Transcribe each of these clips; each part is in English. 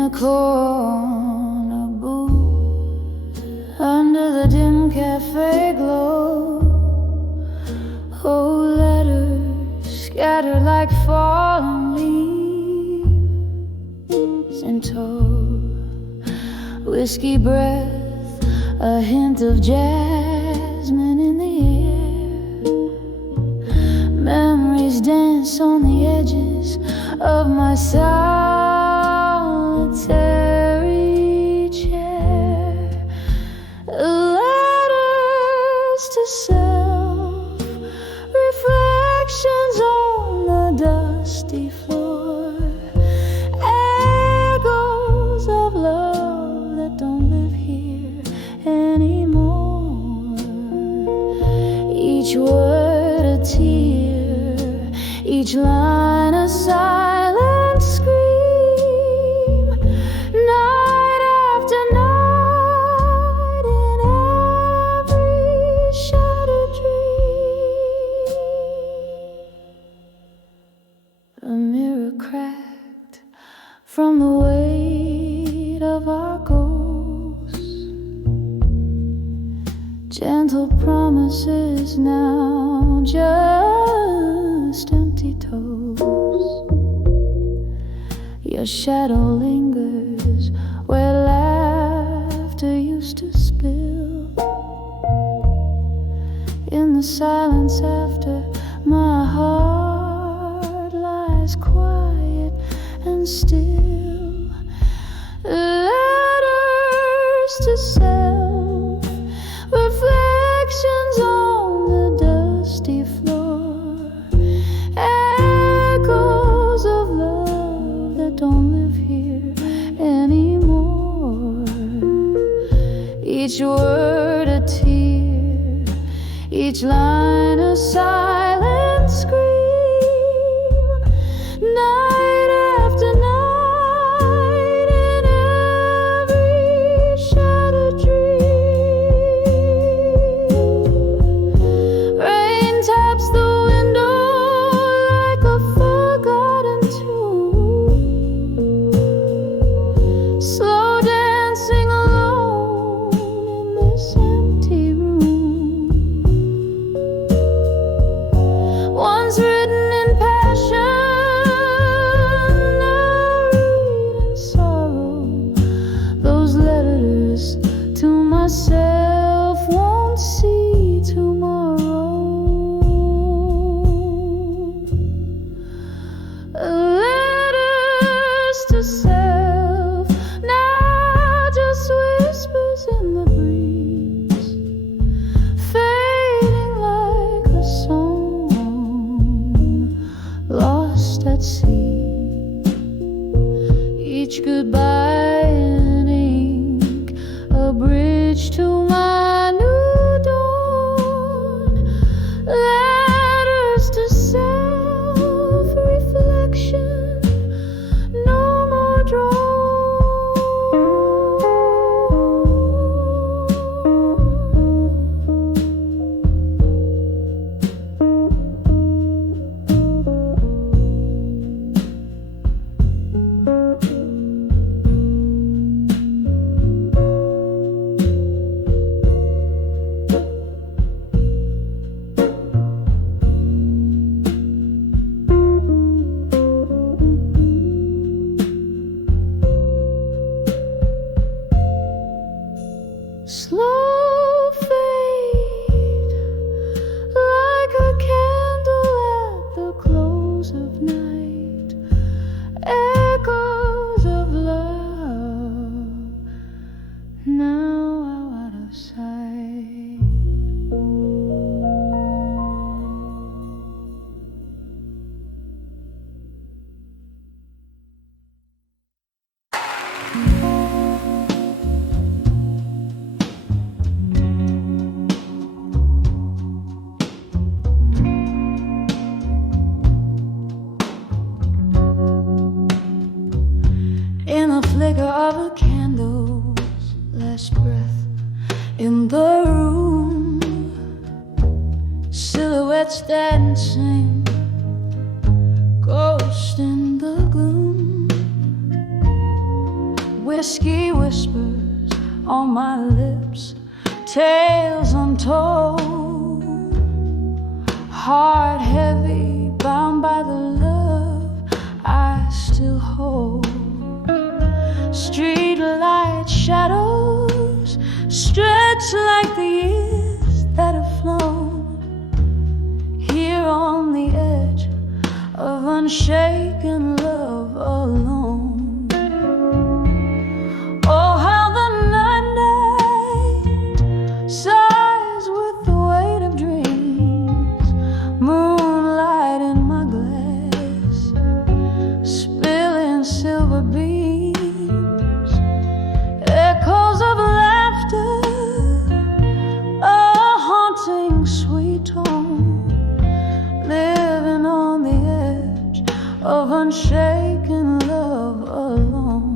the corner booth, under the dim cafe glow. Old letters scattered like fallen leaves in tow. Whiskey breath, a hint of jasmine in the air. Memories dance on the edges of my solitary chair. Letters to self, reflections on the dusty floor, echoes of love that don't live here anymore. Each word a tear, each line a silent scream, night after night in every shattered dream. A mirror cracked from the weight of our ghosts, gentle promises now just empty toes. Your shadow lingers where laughter used to spill. In the silence after, my heart lies quiet and still. Letters to self, reflections on the dusty floor, echoes of love that don't live here anymore. Each word a tear, each line a silent scream, night after night in every shattered dream. Rain taps the window like a forgotten tune, slow dancing alone in this empty room. Once written in passion, now read in sorrow. Those letters to myself won't see tomorrow. Letters to self, now just whispers in the breeze, fading like a song lost at sea. Each goodbye in ink, a bridge to my new dawn. Letters to self, reflection, no more drawn. Slow fade like a candle at the close of night. Echoes of love now out of sight. In the flicker of a candle's last breath in the room, silhouettes dancing, ghost in the gloom. whiskey whispers on my lips, tales untold, heart heavy, bound by the love I still hold. Street light shadows stretch like the years that have flown, here on the edge of unshaken love alone. Oh, how the night sighs with the weight of dreams, moonlight in my glass, spilling silver beams, echoes of laughter, a haunting sweet tone, living on the edge of unshaken love alone.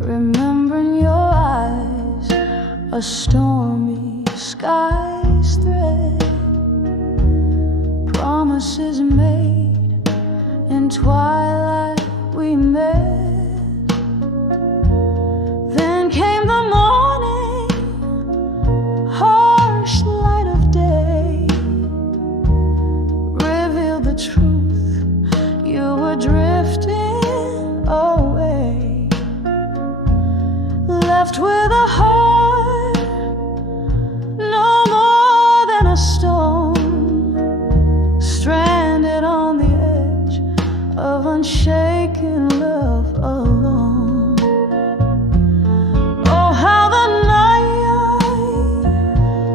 Remembering your eyes, a stormy sky's thread, promises made in twilight we met. Then came the morning, harsh light of day, revealed the truth, you were drifting away, left with a heart no more than a stone, stranded on the edge of unshaken love alone. Oh, how the night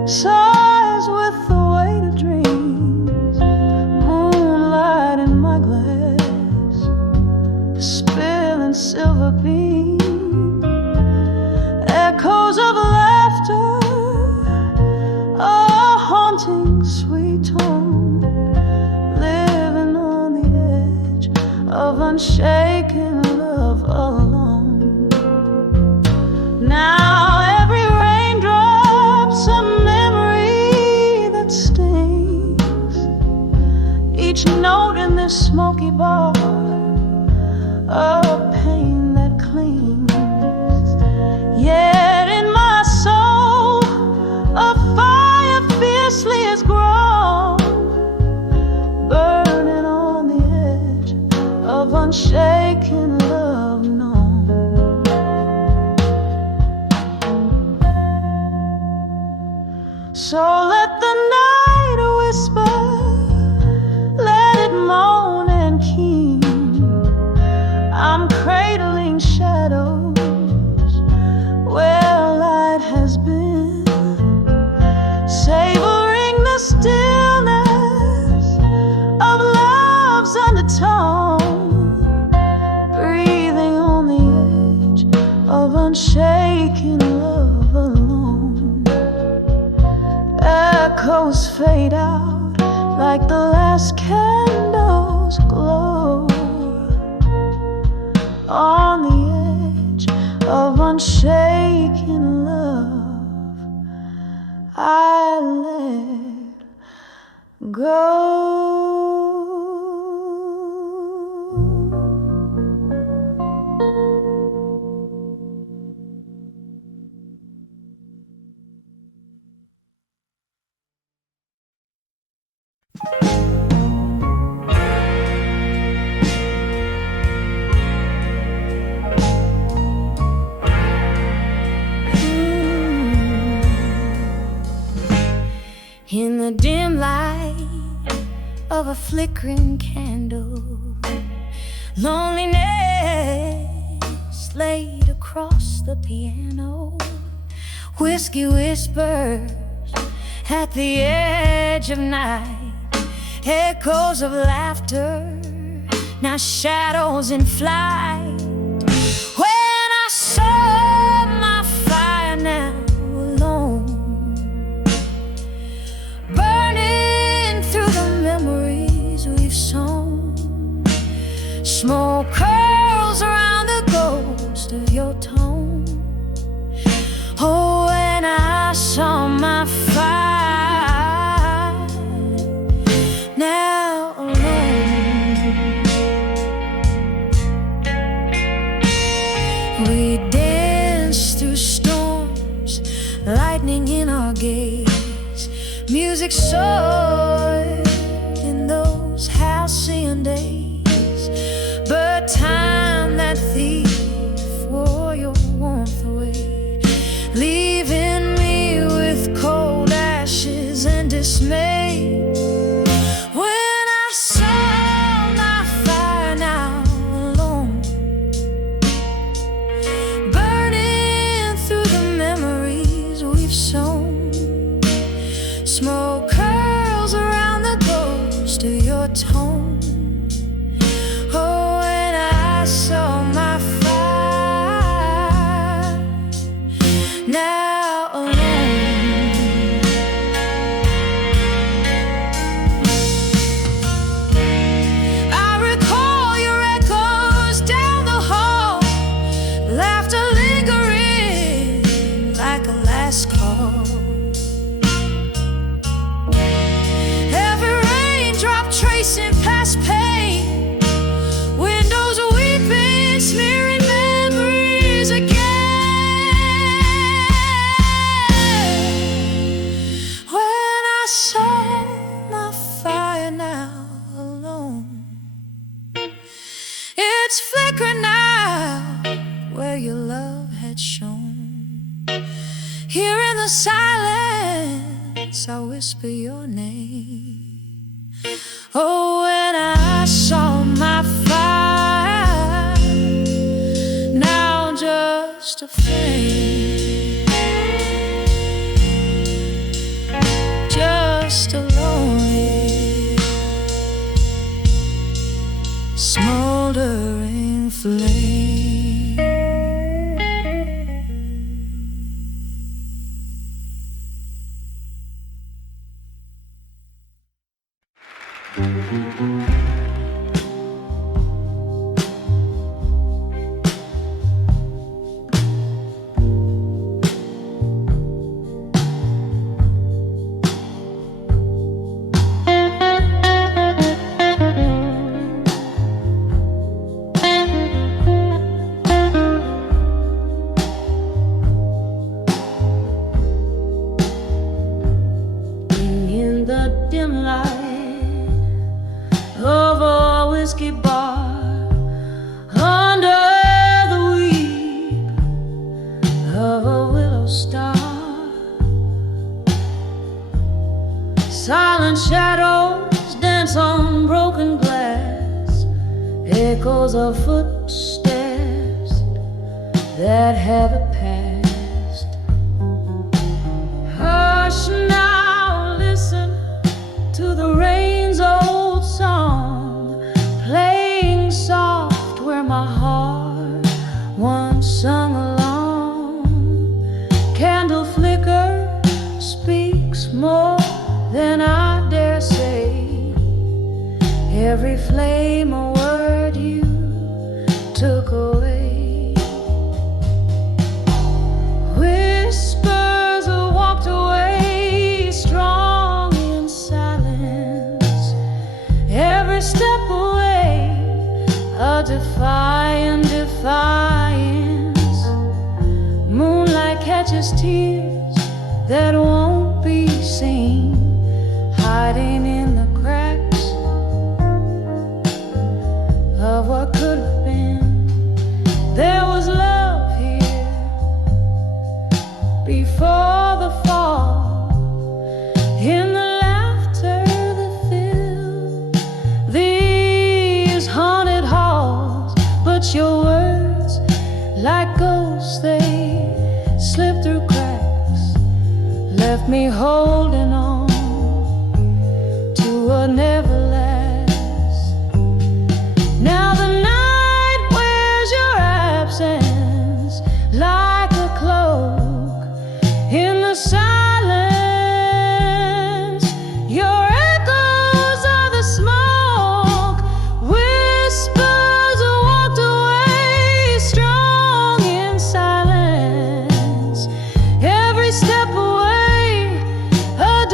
sighs with the weight of dreams, moonlight in my glass, spilling silver beams, echoes of laughter, a haunting sweet tone, living on the edge of unshaken love alone. Now every raindrop's a memory that stings, each note in this smoky bar, a pain that clings. Yet in my soul a fire fiercely has grown, burning on the edge of unshaken love known. So let the night whisper, let it moan and keen. I'm cradling shadows where light has been, savoring the stillness of love's undertone, breathing on the edge of unshaken love alone. Echoes fade out like the last candles glow, on the edge of unshaken love I let go. In the dim light of a flickering candle, loneliness laid across the piano, whiskey whispers at the edge of night, echoes of laughter, now shadows in flight. When I saw my fire now alone, burning through the memories we've sown, smoke curls around the gold We dance through storms, lightning in our gaze. Music soared in those halcyon days. But time, that thief, wore your warmth away, leaving me with cold ashes and dismay. When I saw my fire now alone, burning through the memories we've sown, smoke curls around the ghost of your tone. Oh, when I saw my fire now alone. I recall your echoes down the hall, laughter lingering like a last call. Every raindrop tracing past pain, windows weeping, smearing memories again. When I saw my fire now alone, it's flickering now where your love had shone. Here in the silence I whisper your name. Oh, when I saw my fire now just a flame, just a lonely smoldering flame. In the dim light of a whiskey bar, under the weep of a willow star, silent shadows dance on broken glass, echoes of footsteps that haven't passed. Hush now, listen to the rain's old song, playing soft where my heart once sung along. Candle flicker speaks more than I dare say, every flame a word you took away. Whispers walked away, strong in silence, every step away a defiant defiance. Moonlight catches tears that won't be seen, hiding in the cracks of what could have been. There was love here before the fall, in the laughter that filled these haunted halls. But your words, like ghosts, they slipped through cracks, left me holding on to what never lasts. Now the night wears your absence like a cloak in the silence. Your echoes are the smoke. Whispers walked away, strong in silence, every step away a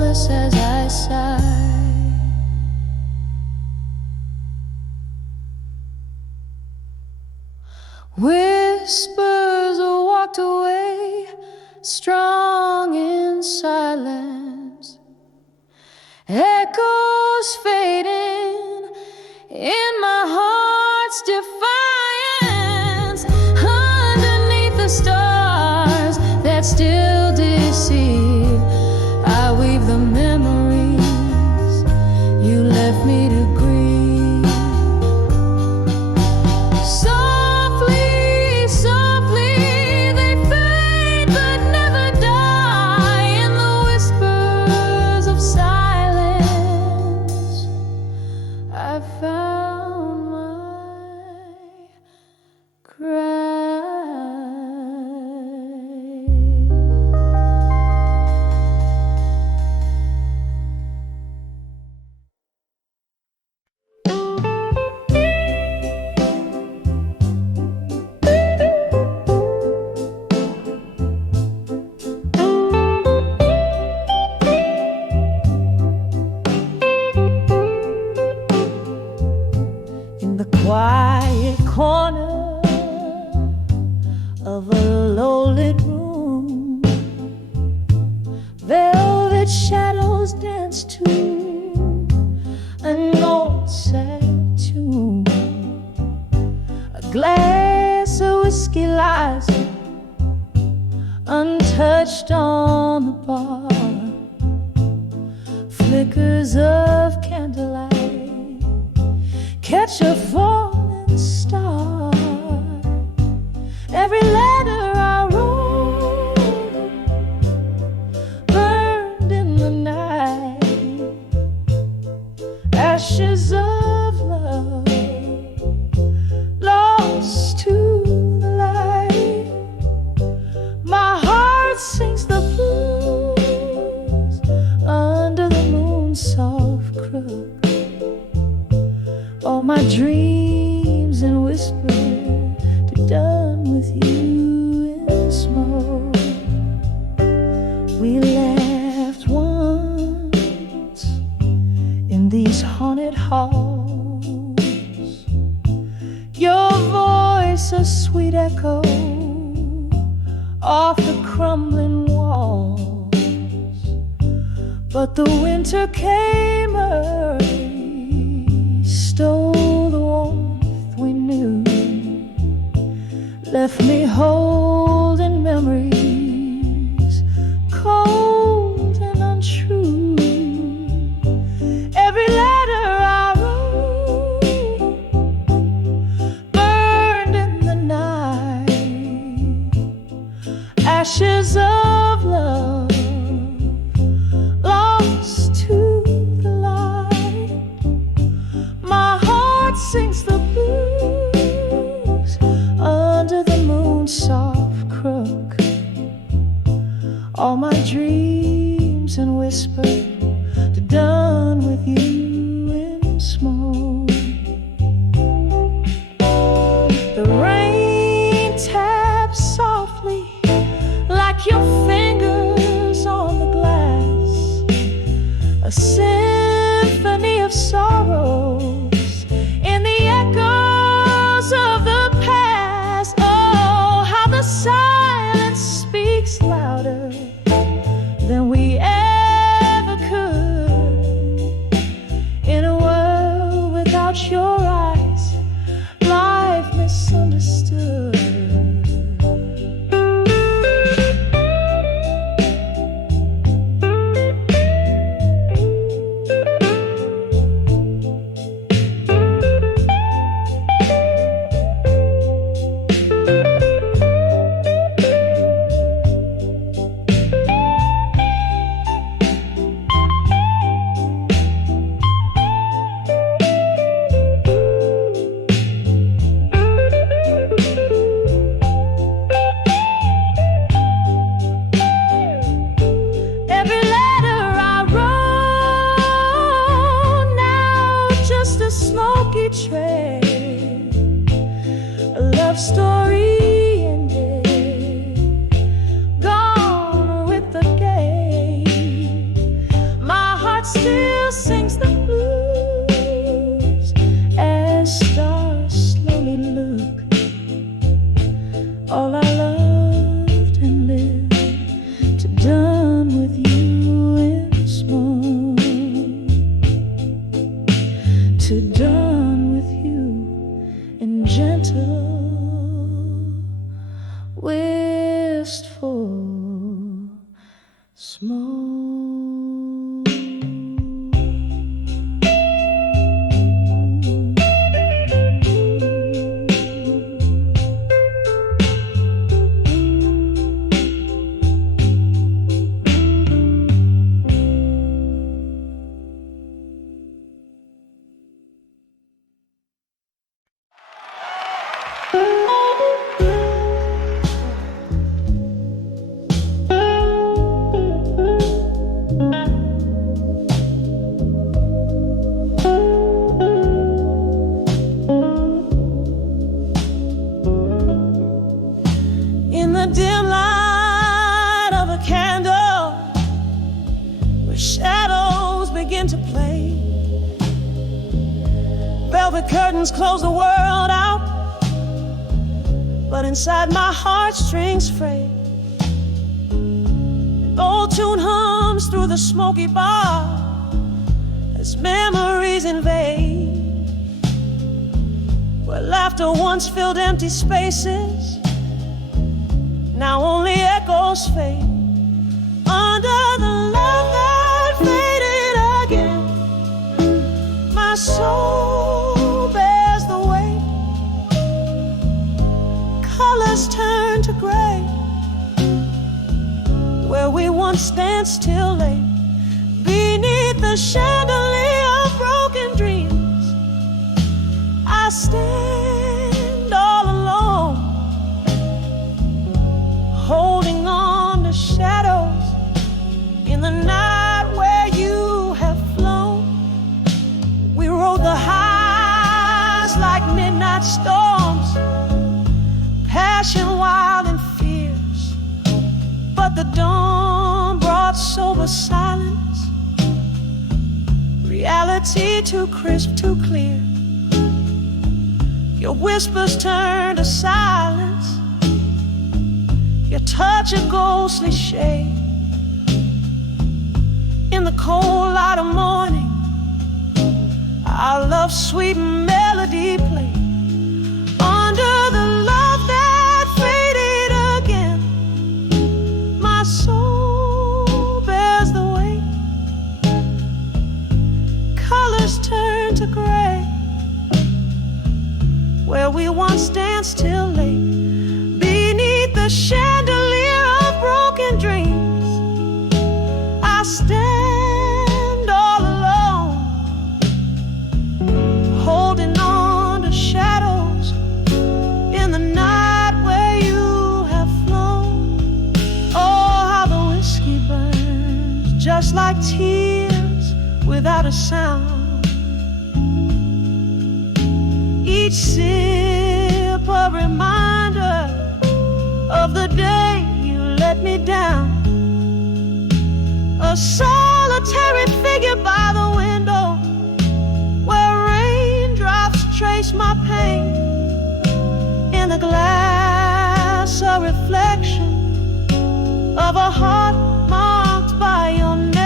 solace as I sigh. Whispers walked away, strong in silence. Echoes fading in my heart's defiance. Underneath the stars that still deceive, I weave the memories you left me to grieve. Softly, softly they fade but never die in the whispers of silence. I found my cry. In the quiet corner of a low-lit room, velvet shadows dance to an old sad tune. A glass of whiskey lies untouched on the bar. Flickers of candlelight catch a falling star. Every letter I wrote burned in the night. Ashes of love lost to the light. My heart sings the blues under the moon's soft crook. All my dreams and whispers are done with you in smoke. We laughed once in these haunted halls. Your voice a sweet echo off the crumbling walls. But the winter came early, stole the warmth we knew, left me holding memories cold and untrue. Every letter I wrote burned in the night. Ashes of love lost to the light. My heart sings the blues under the moon's soft crook. All my dreams and whispers are done with you in smoke. The rain taps softly like your fingers on the glass. A symphony of sorrows in the echoes of the past. Oh, how the silence speaks louder than we ever could. In a world without your eyes, life misunderstood. heart still sings the blues as stars slowly look. All I loved and lived to done with you in small, to done with you in gentle, wistful, small. In the dim light of a candle, where shadows begin to play, velvet curtains close the world out, but inside my heartstrings fray. An old tune hums through the smoky bar as memories invade, where laughter once filled empty spaces, now only echoes fade. Under the love that faded again, my soul bears the weight. Colors turn to gray, where we once danced till late. Beneath the chandelier of broken dreams, I stand all alone, holding on to shadows in the night where you have flown. We rode the highs like midnight storms, passion wild and fierce, but the dawn brought sober silence, reality too crisp, too clear. Your whispers turn to silence, your touch a ghostly shade. In the cold light of morning, our love's sweet melody played. Under the love that faded again, my soul bears the weight. Colors turn to gray, where we once danced till late. Beneath the chandelier of broken dreams, I stand all alone, holding on to shadows in the night where you have flown. Oh, how the whiskey burns, just like tears without a sound. Each sip a reminder of the day you let me down. A solitary figure by the window, where raindrops trace my pain. In the glass, a reflection of a heart marked by your name.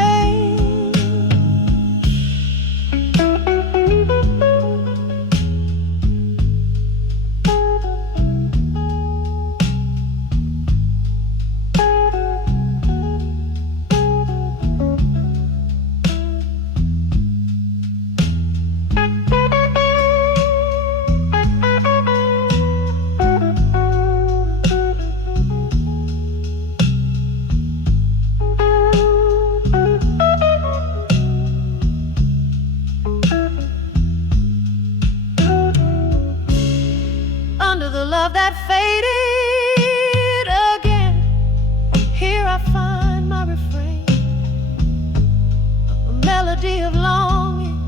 That faded again, here I find my refrain, a melody of longing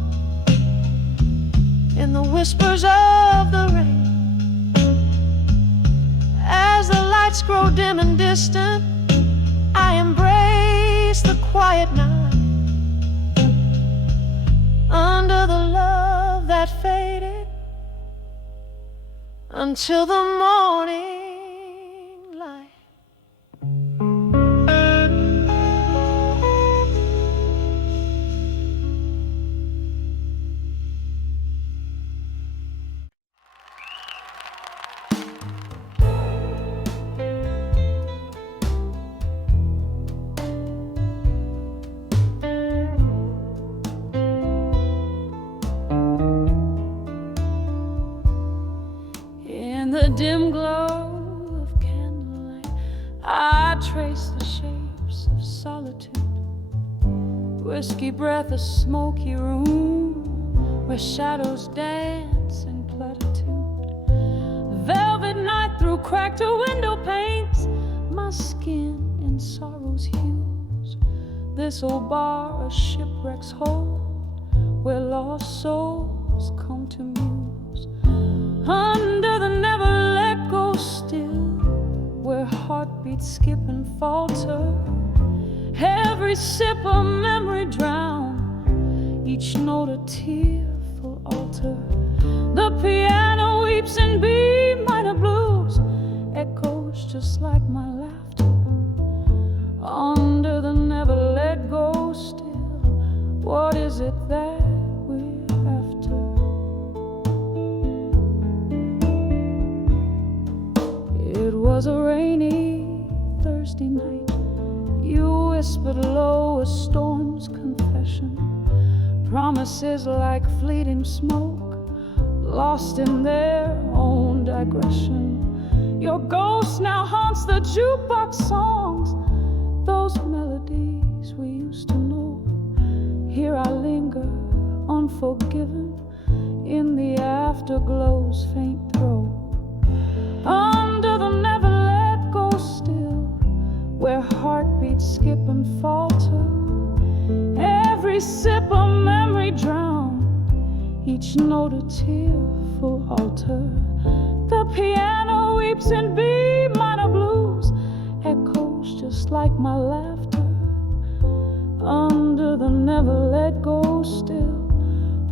in the whispers of the rain. As the lights grow dim and distant, I embrace the quiet night, until the morning light. The dim glow of candlelight, I trace the shapes of solitude. Whiskey breath, a smoky room where shadows dance in platitude. Velvet night through cracked window panes, my skin in sorrow's hues. This old bar, a shipwreck's hold, where lost souls come to muse. Under the never let go still, where heartbeats skip and falter, every sip a memory drown, each note a tearful altar. The piano weeps in B minor blues, echoes just like my laughter. Under the never let go still, what is it that we're after? It was a rainy Thursday night. You whispered low a storm's confession. Promises like fleeting smoke, lost in their own digression. Your ghost now haunts the jukebox songs, those melodies we used to know. Here I linger, unforgiven, in the afterglow's faint throe. Under the never let go still, where heartbeats skip and falter, every sip a memory drown, each note a tearful altar. The piano weeps in B minor blues, echoes just like my laughter. Under the never let go still,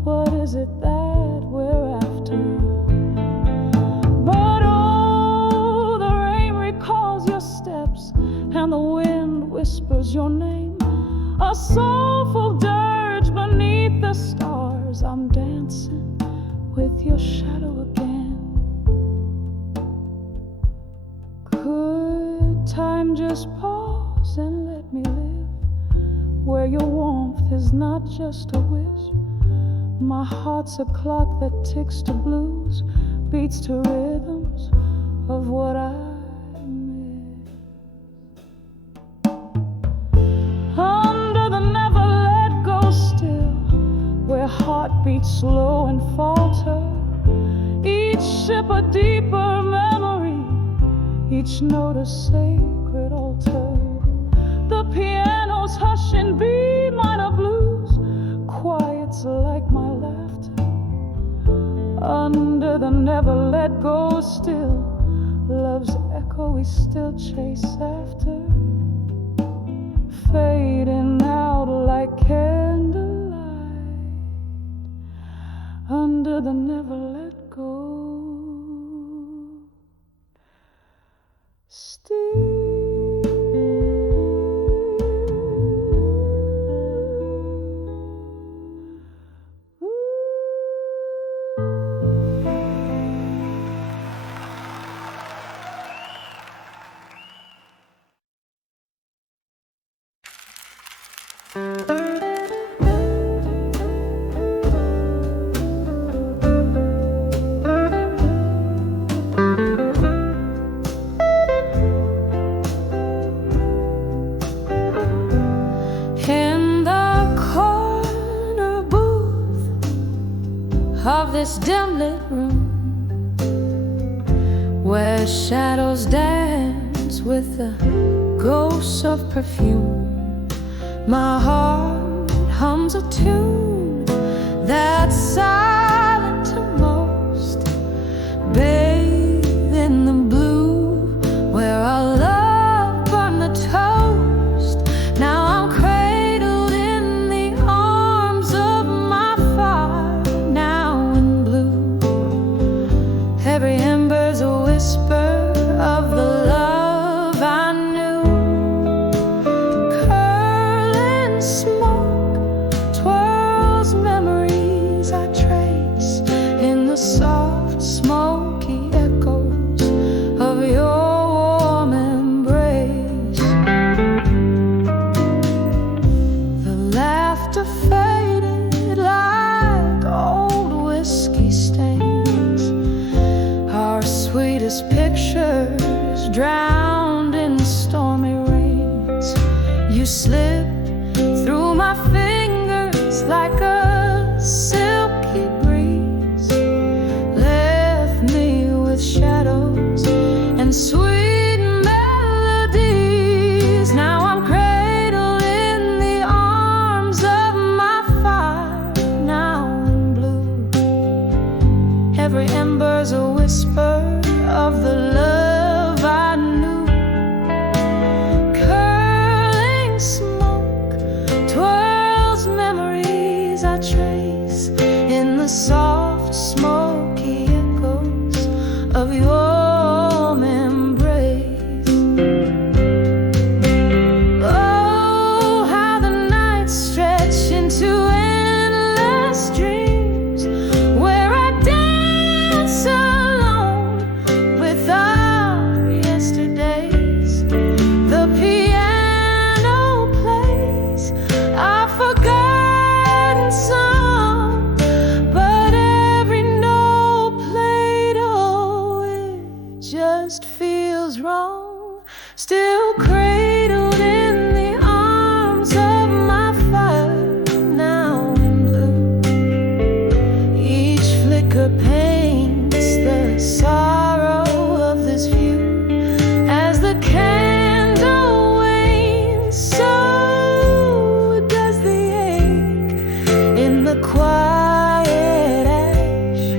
what is it that we're after? But oh, the rain recalls your steps, and the wind whispers your name. A soulful dirge beneath the stars, I'm dancing with your shadow again. Could time just pause and let me live, where your warmth is not just a wisp? My heart's a clock that ticks to blues, beats to rhythms of what I miss. Under the never let go still, where heartbeats slow and falter, each sip a deeper memory, each note a sacred altar. The piano's hush in B minor blues, quiets like my laughter. Under the never let go still, love's echo we still chase after, fading out like candlelight. Under the never let go still. Of this dim lit room, where shadows dance with the ghosts of perfume, my heart hums a tune that's silent to most, bathed in the blue where our love burned the toast. Now I'm cradled in the arms of my fire, now in blue. Every ember's drowned in stormy rains. You slip through my fingers like a silky breeze, left me with shadows and sweet melodies. Now I'm cradled in the arms of my fire, now in blue. Every ember's a whisper of the love I knew. Curling smoke twirls memories I trace in the soft, smoky echoes of your embrace. Oh, how the nights stretch into endless dreams, where I dance alone with our yesterdays. The piano plays our forgotten song, but every note played, oh, it just feels wrong. Still cradled in the arms of my fire, now in blue. Each flicker paints the sorrow of this view. As the candle wanes, so does the ache in the quiet ash.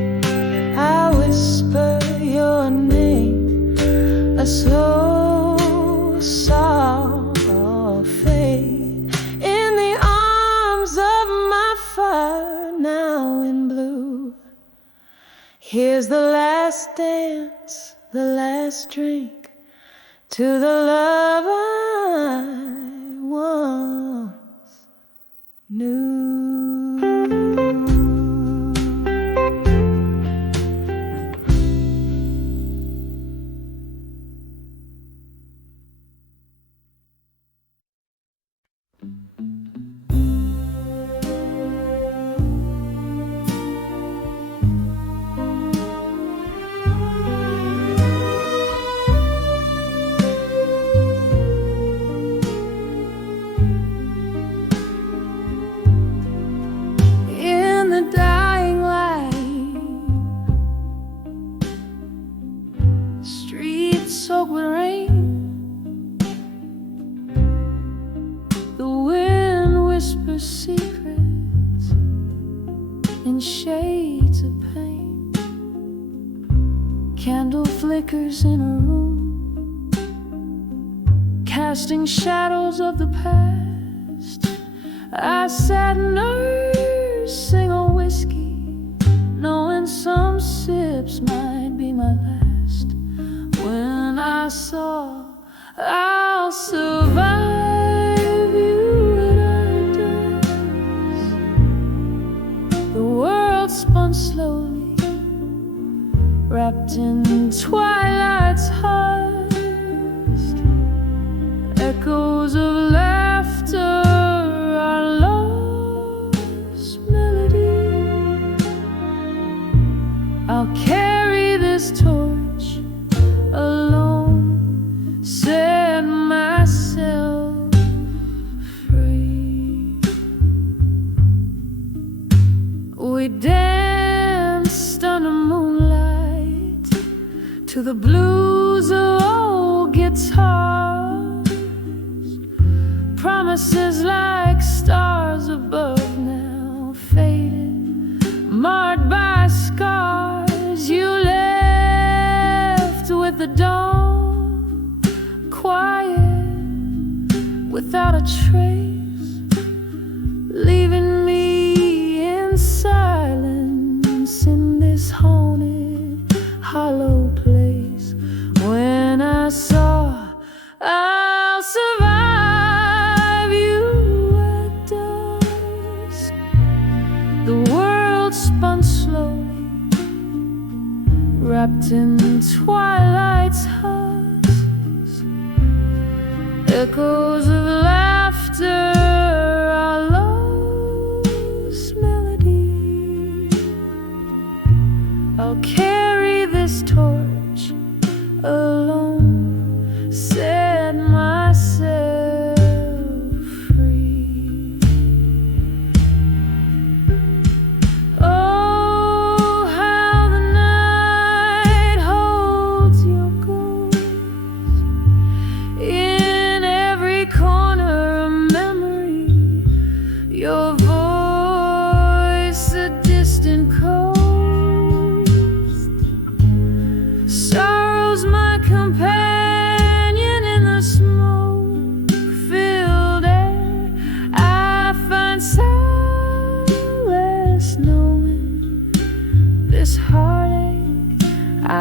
I whisper your name, a slow, soft fade, in the arms of my fire, now in blue. Here's the last dance, the last drink, to the love I once knew. In the dying light, streets soaked with rain, the wind whispers secrets in shades of pain. Candle flickers in a room, casting shadows of the past. I sat nursing a whiskey, knowing some sips might be my last, when I saw I'll survive you at our dusk. The world spun slowly, wrapped in twilight's husk. Echoes of laughter, our lost melody. I'll carry this torch alone, set myself free. We danced under moonlight to the blues of old guitars, promises like stars above, now faded, marred by scars. You left with the dawn, quiet, without a trace, leaving me in silence in this haunted, hollow place. When I saw I'll survive you at dusk, the world spun slowly, wrapped in twilight's husk. Echoes of laughter, our lost melody. I'll carry this torch alone.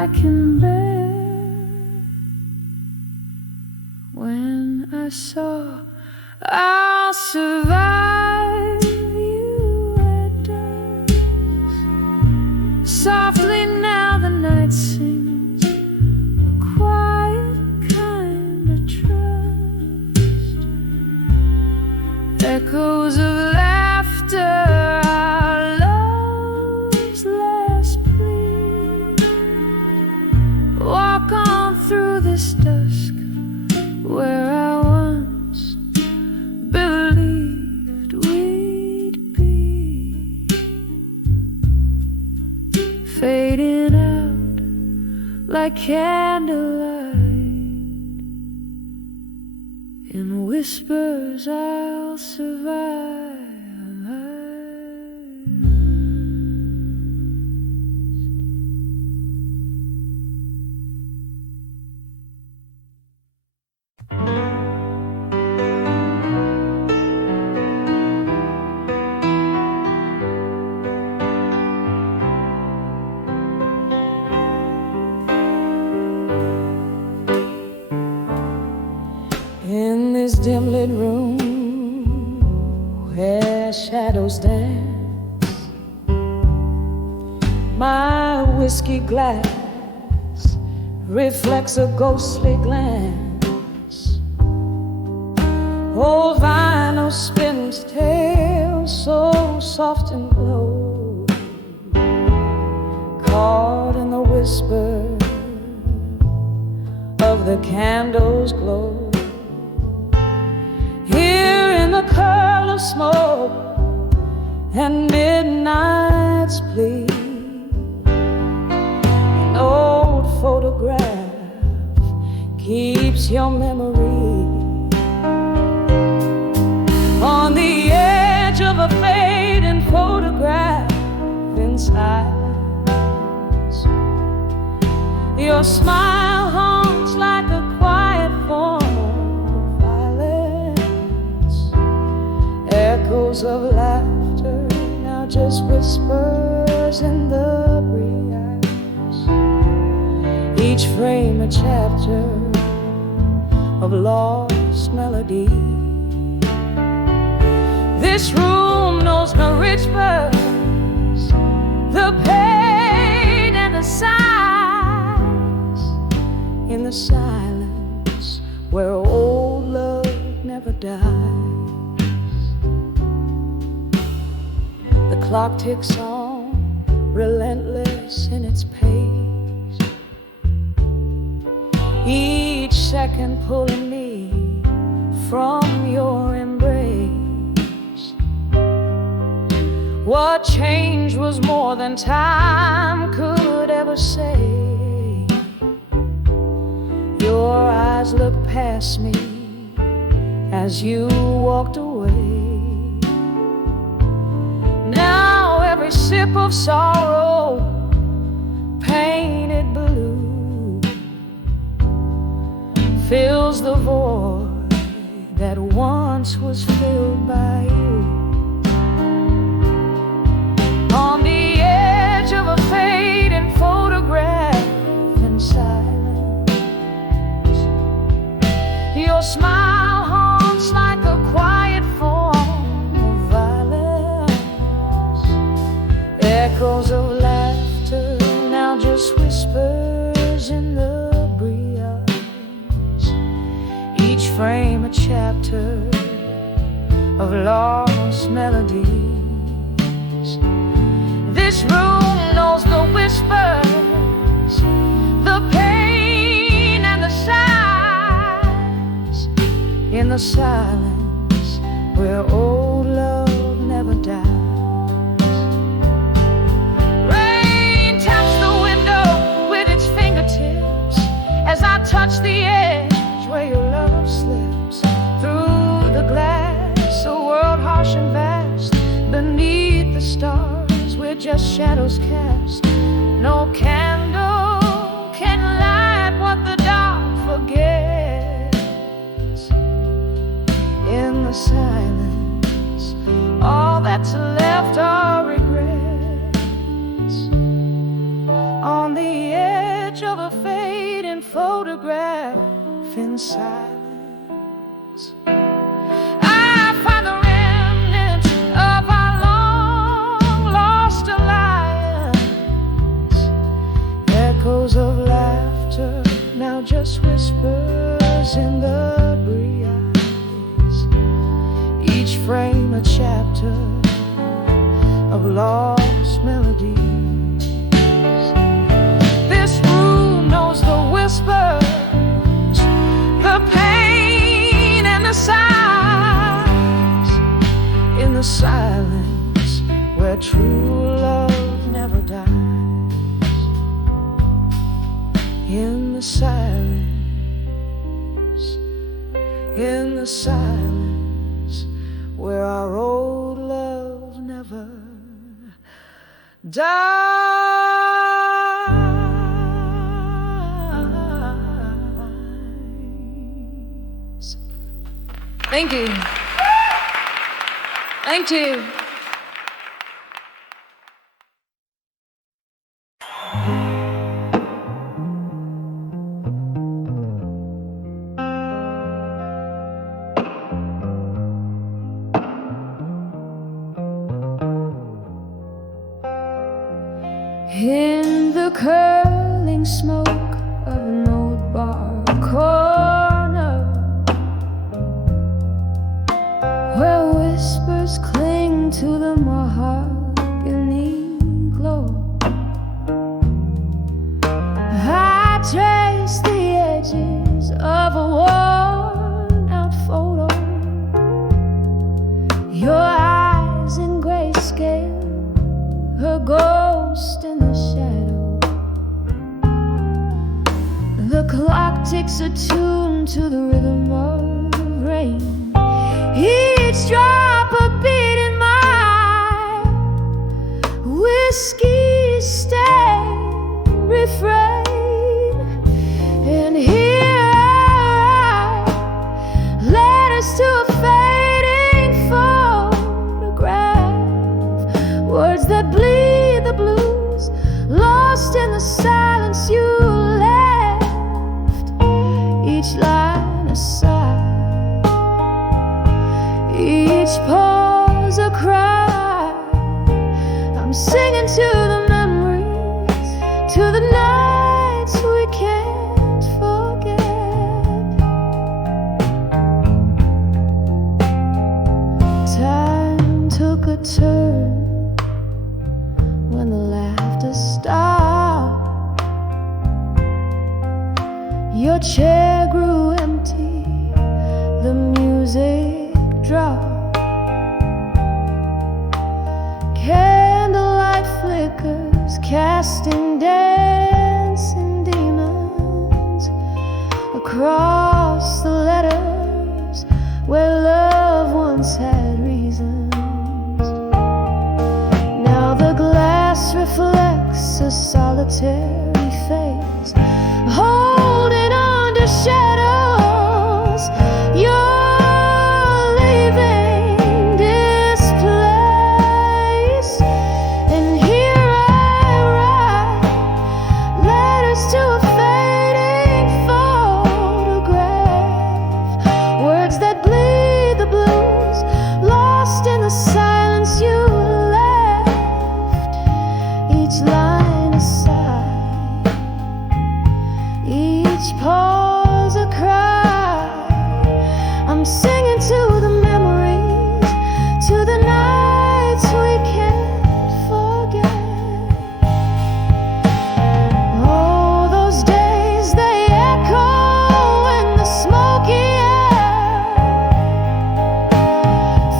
I can bear. When I saw I'll survive you at dusk, softly now the night sings a quiet kind of trust, echoes of laughter, our love's last plea. Walk on through this dusk where I once believed we'd be, fading out like candlelight. In whispers I'll survive. In this dim lit room where shadows dance, my whiskey glass reflects a ghostly glance. Old vinyl spins tales so soft and low, caught in the whisper of the candle's glow. Here in the curl of smoke and midnight's plea, an old photograph keeps your memory on the edge of a fading photograph in silence. Your smile haunts like a quiet form, echoes of laughter, now just whispers in the breeze. Each frame a chapter of lost melody. This room knows no rituals, the pain and the sighs. In the silence where old love never dies. The clock ticks on, relentless in its pace, each second pulling me from your embrace. What change was more than time could ever say. Your eyes looked past me as you walked away. Now every sip of sorrow, painted blue, fills the void that once was filled by you. On the edge of a fading photograph in silence, your smile haunts like a quiet form of violence. Echoes of laughter, now just whispers in the breeze. Each frame a chapter of lost melodies. This room knows the whispers, the pain and the sighs. In the silence where old love never dies. Rain taps the window with its fingertips as I touch the edge where your love slips through the glass. A world harsh and vast beneath the stars, we're just shadows cast. No candle can light what the dark forgets. In the silence, all that's left are regrets. On the edge in silence. I find the remnants of our long lost alliance. Echoes of laughter, now just whispers in the breeze. Each frame a chapter of lost melodies. This room knows the whispers, the pain and the sighs. In the silence where true love never dies. In the silence where our old love never dies. Thank you. Thank you. In the curling smoke of an old bar corner, where whispers cling to the mahogany glow, I trace the edges of a worn-out photo. Your eyes in grayscale, her ghost in the shadow. The clock ticks attuned to the rhythm of rain. Each drop a beat in my whiskey stained refrain. And here I write letters to a fading photograph, words that bleed the blues, lost in the silence you left. Each line a sigh, each pause a cry. I'm singing to the memories, to the nights we can't forget. Time took a turn when the laughter stopped. Your chair grew empty, the music dropped. Candlelight flickers, casting dancing demons across the letters where love once had reasons. Now the glass reflects a solitary face, holding under shadows. You're leaving this place, and here I write letters to a fading photograph, words that bleed the blues, lost in the silence you left. Each line a sigh, each pause a cry. I'm singing to the memories, to the nights we can't forget. Oh, those days they echo in the smoky air.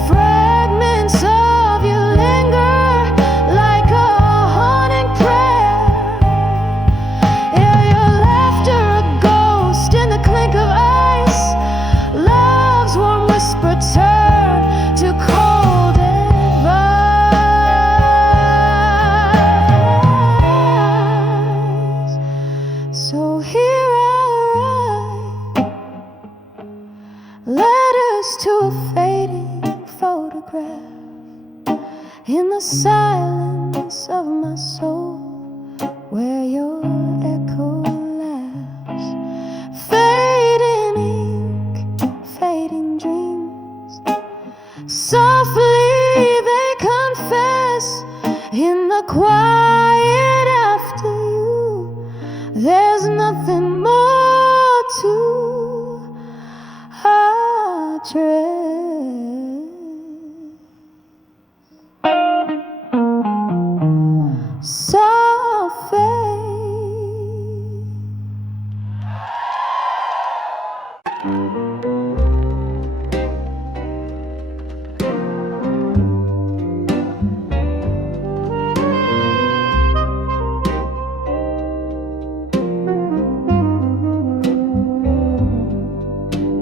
Fragments of you linger like a haunting prayer. Yeah, your laughter a ghost in the clink of ice. Love's warm whisper turn to cold advice. So here I write letters to a fading photograph. In the silence of my soul, where your echo laughs, fading quiet after you. There's nothing more to address.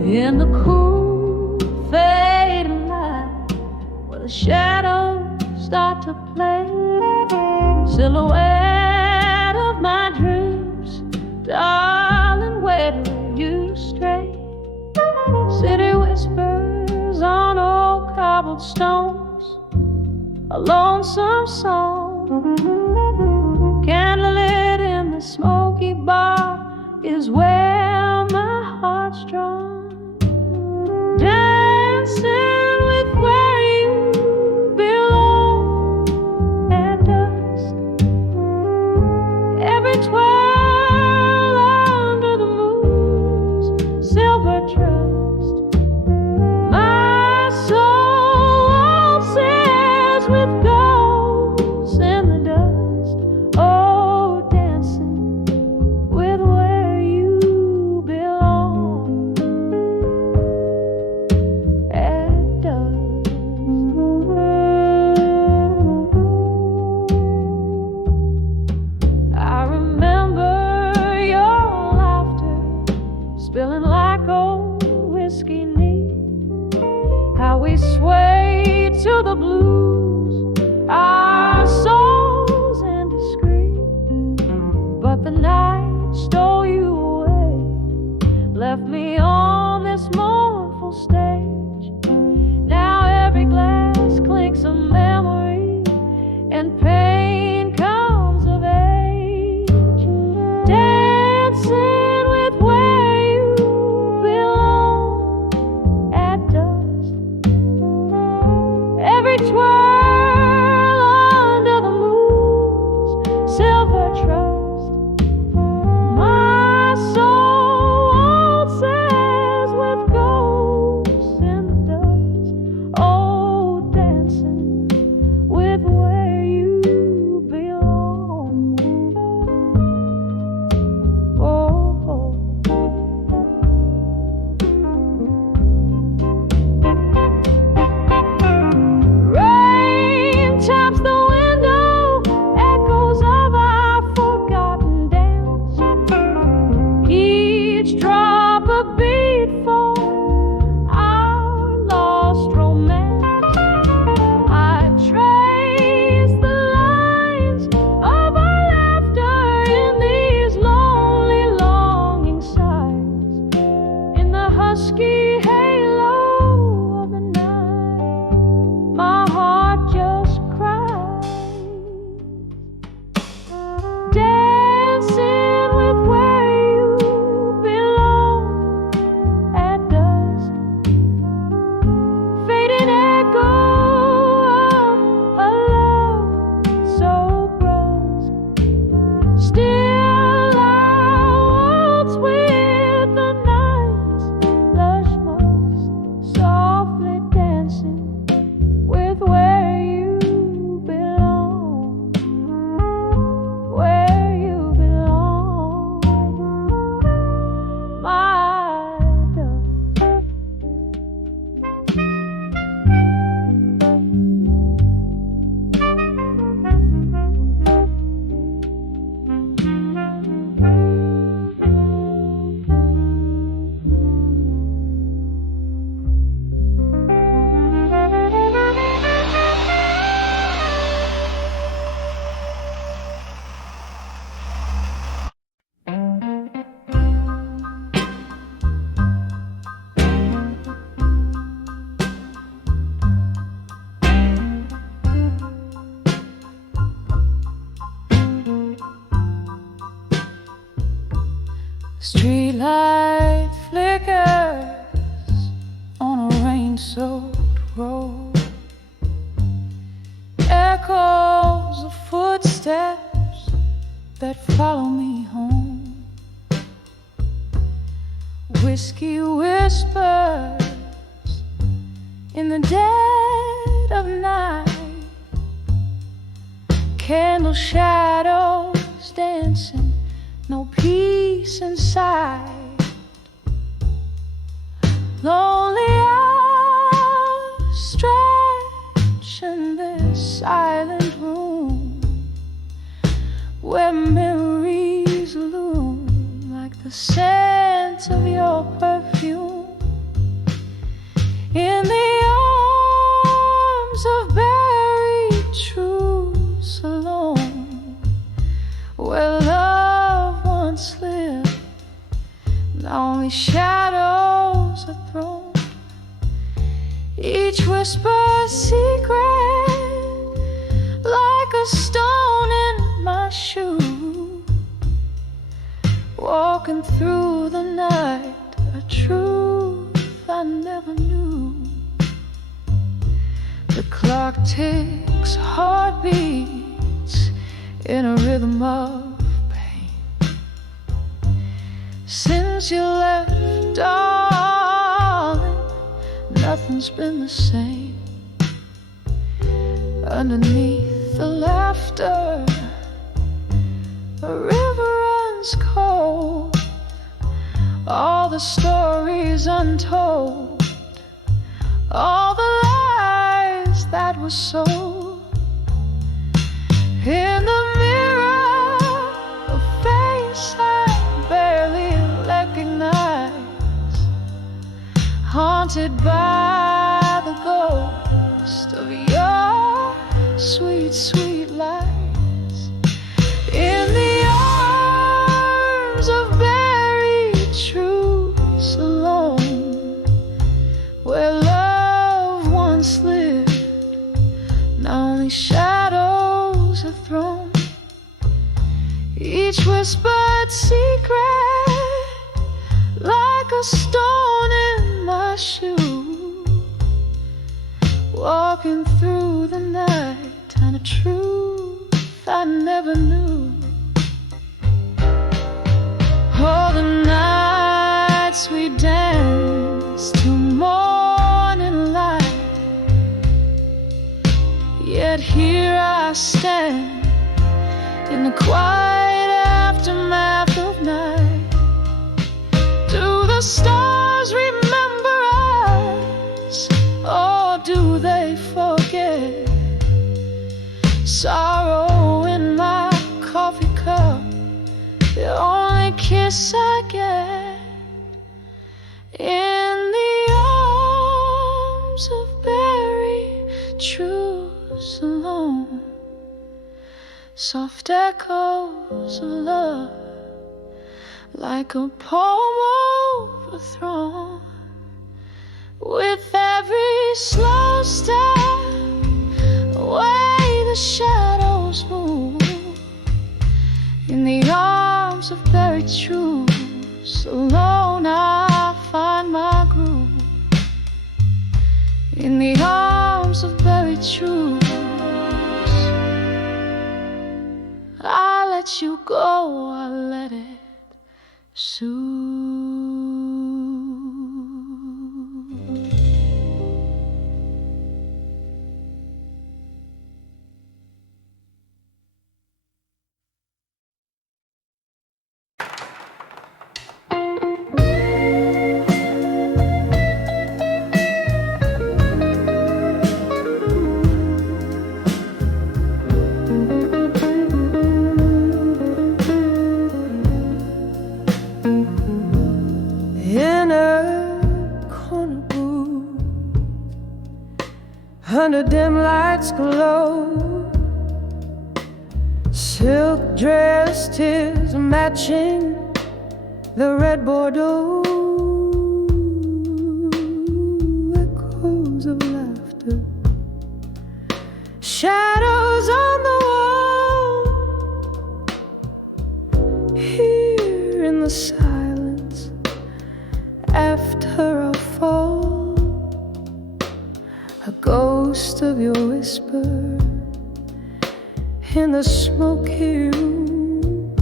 In the cool, fading light, where the shadows start to play, silhouette of my dreams, darling, where do you stray? City whispers on old cobblestones, a lonesome song. Candlelit in the smoky bar is where my heart's drawn. Dancing with where you belong at dusk. Every twirl under the moon's silver trust. My soul waltzes with ghosts in the dust. Oh, dancing with where you belong at dusk. I remember your laughter spilling like old whiskey neat. How we swayed to the blues, our souls indiscreet. But the night stole you away, left me on this mournful stage. Now every glass clinks a memory, and pain comes of age. Dancing with where you belong at dusk. Every twirl under the moon's silver trust. My soul waltzes with ghosts in the dust. Oh, dancing with where you belong. Oh. Rain taps the window, echoes of our forgotten dance. Each drop a beat for our lost romance. I trace the lines of our laughter in these lonely longing sighs, in the husky halo of the night. My heart just cries. Dancing with where you belong at dusk. Fading echo of a love so brusque. Still I waltz with the night's lush musk, softly dancing with where you belong, where you belong, my dusk. Streetlight flickers on a rain-soaked road. Echoes of footsteps that follow me home. Whiskey whispers in the dead of night, candle shadows dancing, no peace inside. Lonely hours stretch in this silent room, where memories loom like the scent of your perfume. In the arms of buried truths alone, where love once lived, now only shadows are thrown. Each whisper a secret, like a stone in my shoe. Walking through the night, a truth I never knew. The clock ticks, heartbeats in a rhythm of pain. Since you left, darling, nothing's been the same. Underneath the laughter, a river runs cold. All the stories untold, all the lies that were sold. In the mirror, a face I barely recognize, haunted by the ghost of your sweet, sweet lies. In the arms of buried truths alone, where love once lived, now only shadows are thrown. Each whispered secret, like a stone in my shoe. Walking through the night, and a truth I never knew. All the nights we danced till morning light, yet here I stand in the quiet aftermath of night. Do the stars remember us, or do they forget? Sorrow in my coffee cup, the only kiss I get. In the arms of buried truths alone, soft echoes of love, like a poem overthrown. With every slow step, away the shadows move. In the arms of buried truths alone, I find my groove. In the arms of buried truths, I let you go, I let it soothe. Under dim lights glow, silk dress tears matching the red Bordeaux. Echoes of laughter, shadows on the wall. Here in the silence after a fall, a ghost of your whisper in the smoky room.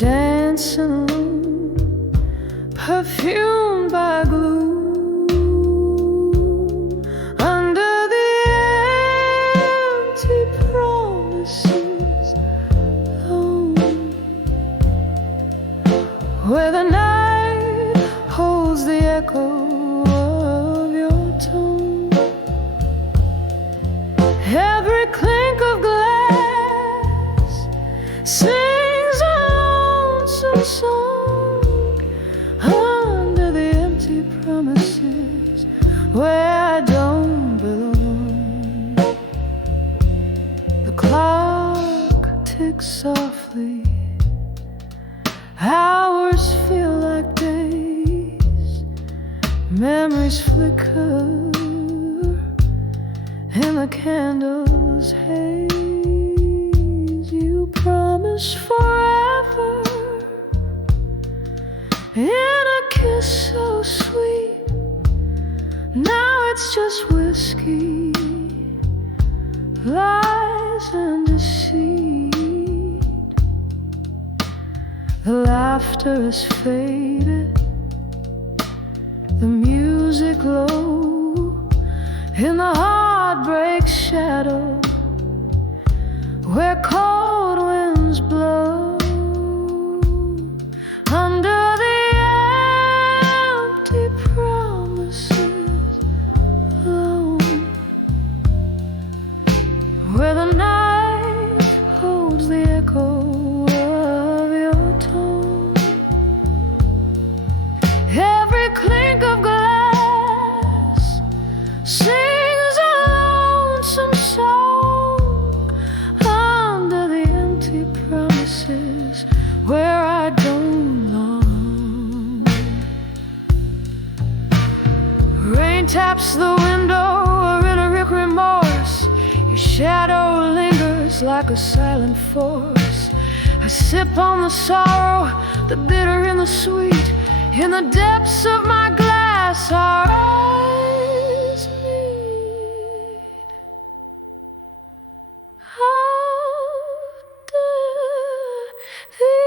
dancing alone, perfumed by gloom, under the empty promises alone, where the night holds the echo of your tone. Every clink of glass sings a lonesome song under the empty promises where I don't belong. The clock ticks softly, hours feel like days, memories flicker in the candles haze. You promise forever in a kiss so sweet. Now it's just whiskey, lies and deceit. The laughter is faded, the music low in the heartbreak shadow, where cold winds blow under the empty promises alone, where the night holds the echo of your tone. Every clink of glass sings a lonesome song under the empty promises where I don't belong. Rain taps the window, a rhetoric remorse. Your shadow lingers like a silent force. I sip on the sorrow, the bitter and the sweet. In the depths of my glass, our eyes meet. Under the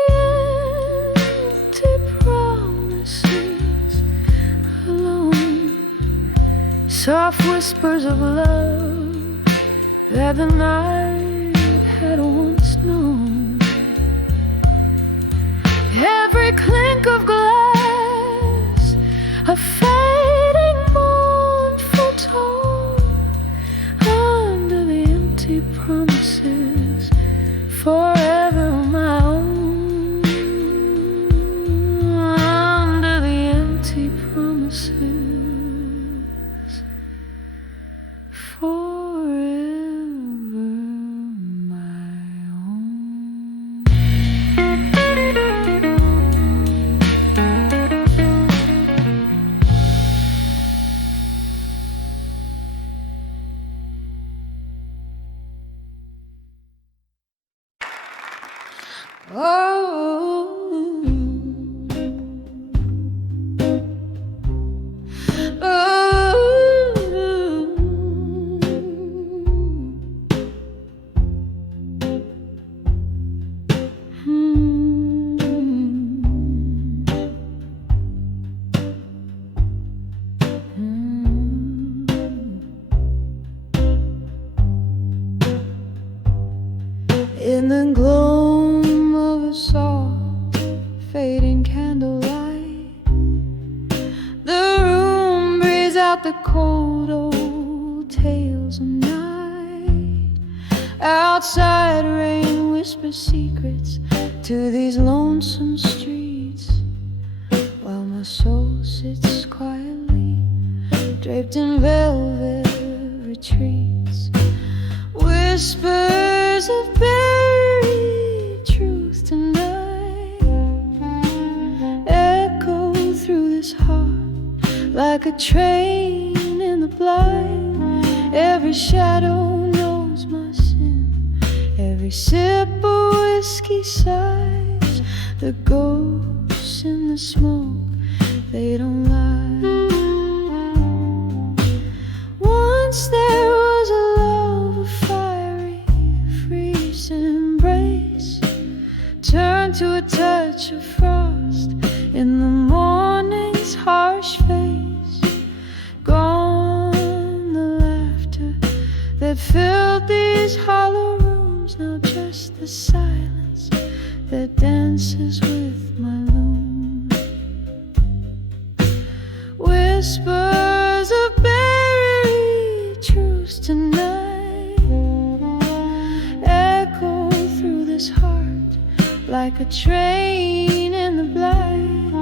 empty promises alone, soft whispers of love that the night had once known. Every clink of glass, a fading mournful tone under the empty promises, forever my own. Under the empty promises, forever my own. In the gloam of a soft, fading candlelight, the room breathes out the cold old tales of night. Outside rain whispers secrets to these lonesome streets, while my soul sits quietly, draped in velvet retreats. Whispers of buried truth tonight echo through this heart like a train in the blind. Every shadow knows my sin, every sip of whiskey sighs. The ghosts in the smoke, they don't lie. Once there was a love, a fiery, freezing embrace, turned to a touch of frost in the morning's harsh face. Gone the laughter that filled these hollow rooms, now just the silence that dances with my loom. Whispers of buried truths tonight echo through this heart like a train in the blind.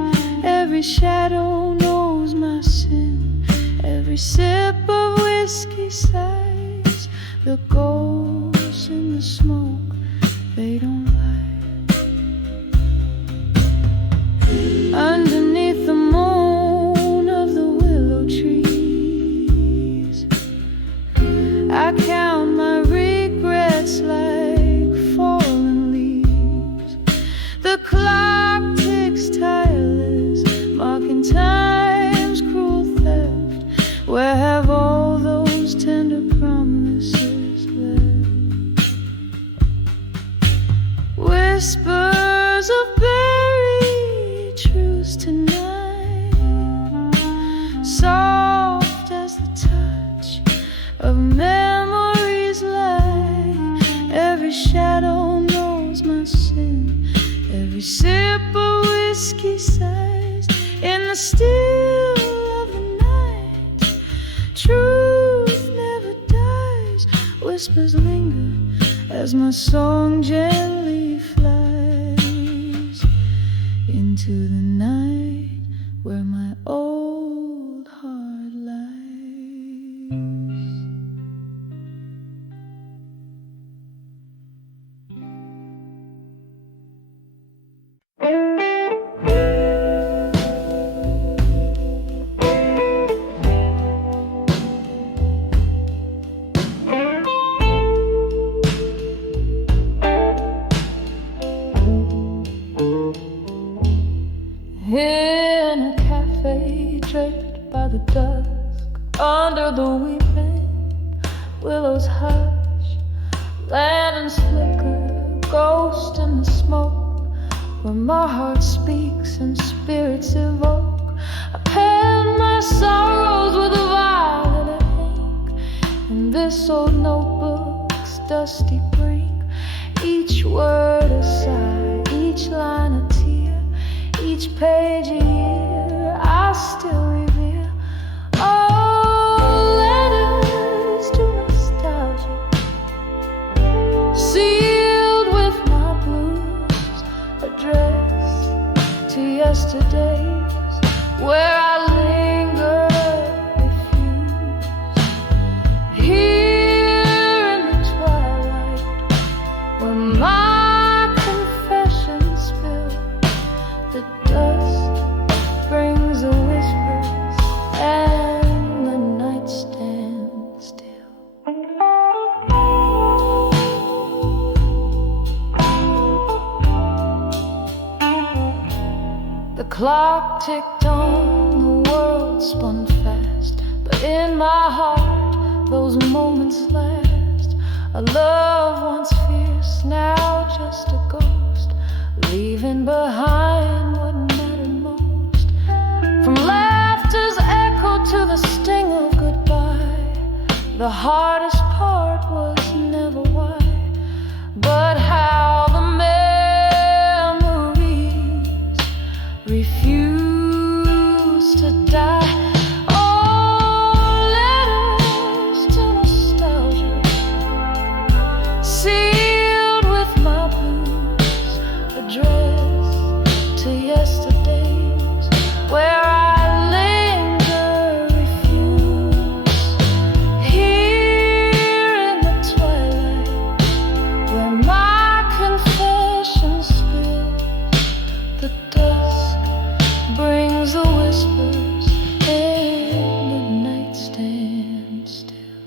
Every shadow knows my sin, every sip of whiskey sighs. The ghosts in the smoke, they don't lie. Underneath the moan of the willow trees, I count my regrets like fallen leaves. The clock ticks tireless, marking time's cruel theft. Where have all those tender promises left? Whispers of buried truths tonight, soft as the touch of memories lie. Every shadow knows my sin, every sip of whiskey sighs. In the still of the night, truth never dies. Whispers linger as my song gently flies into the night where my old heart lies. In a cafe draped by the dusk, under the weeping willows hush, lanterns flicker, ghost in the smoke, where my heart speaks and spirits evoke. I pen my sorrows with a violet ink in this old notebook's dusty brink. Each word a sigh, each line a tear, each page a year I still revere. Oh, letters to nostalgia, sealed with my blues, addressed to yesterdays where I linger refused. Here in the twilight where my confessions spill, the dust brings the whispers and the night stands still. The clock ticked on, the world spun fast, but in my heart those moments last. A love once fierce, now just a ghost, leaving behind what mattered most. From laughter's echo to the sting of goodbye, the hardest part was never why, but how the memories refuse to die. Oh, letters to nostalgia, sealed with my blues, addressed to yesterdays where I linger refuse. Here in the twilight where my confession spills, the dusk brings the whispers and the night stands still.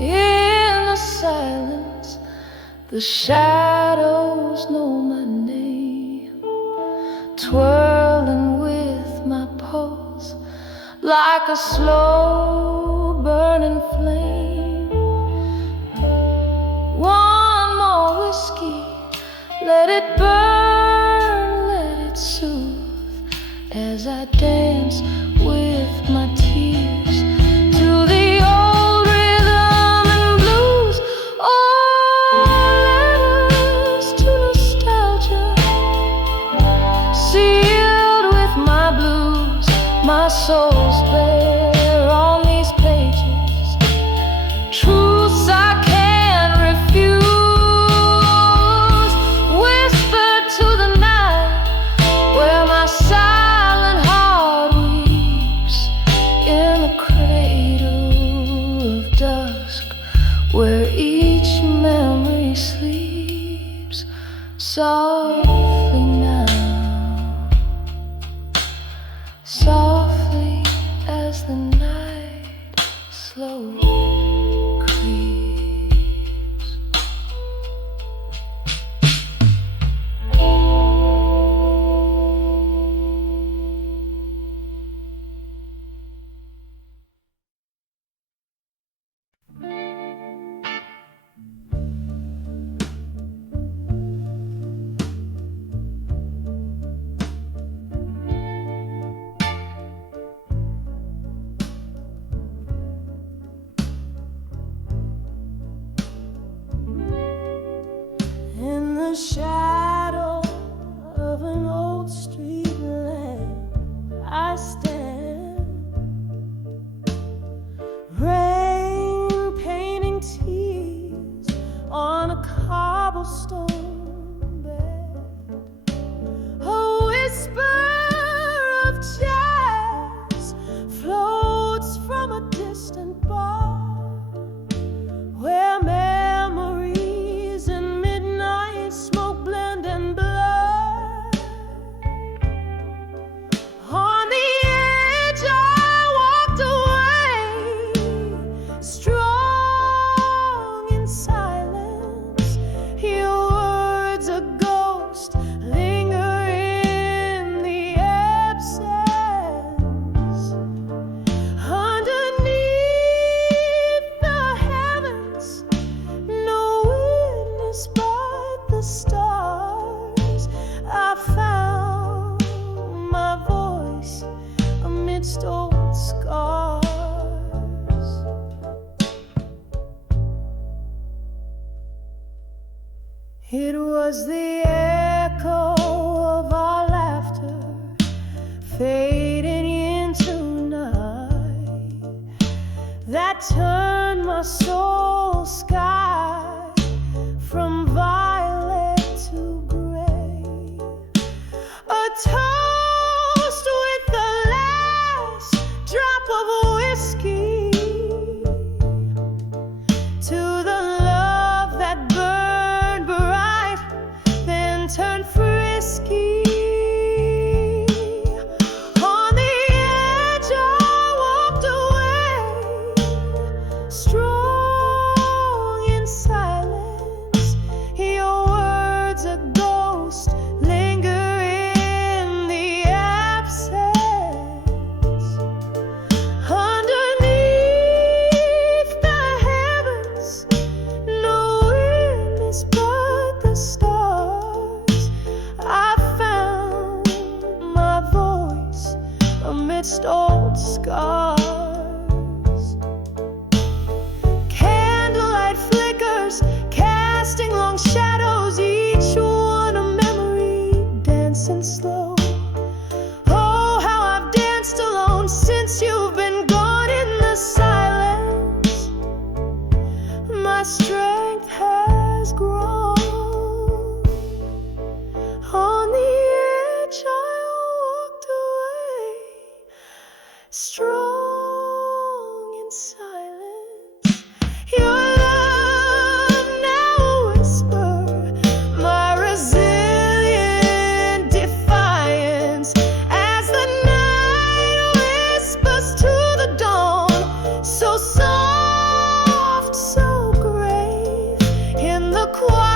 In the silence, the shadows know my name, twirling with my pulse like a slow burning flame. One more whiskey dance with my tears to the old rhythm and blues, or letters to nostalgia, sealed with my blues. My soul's bare on these pages, truths I can't refuse, whispered to the night where my silent heart weeps, in the cradle of dusk where each memory sleeps softly now, softly as the night slowly creeps. In the shadow of an old street lamp, I stand, rain painting tears on a cobblestone bed. A whisper of jazz floats from a distant bar, where memories and midnight smoke blend and blur. On the edge I walked away, strong in silence. Your words, a ghost, linger in the absence. Underneath the heavens, no witness but the stars. I found my voice amidst old scars. It was the echo of our laughter fading into night that turned my soul sky from violet to gray. A toast with the last drop of whiskey to the love that burned bright, then turned frisky. On the edge I walked away, strong in silence. Your words, a ghost, linger in the absence. Underneath the heavens, no witness but the stars. I found my voice amidst old scars. Candlelight flickers, casting long shadows, each one a memory dancing slow. Oh, how I've danced alone since you've been gone. In the silence, my strength has grown. On the edge I walked away, strong in silence. Your love now a whisper, my resilient defiance, as the night whispers to the dawn, so soft, so grave, in the quiet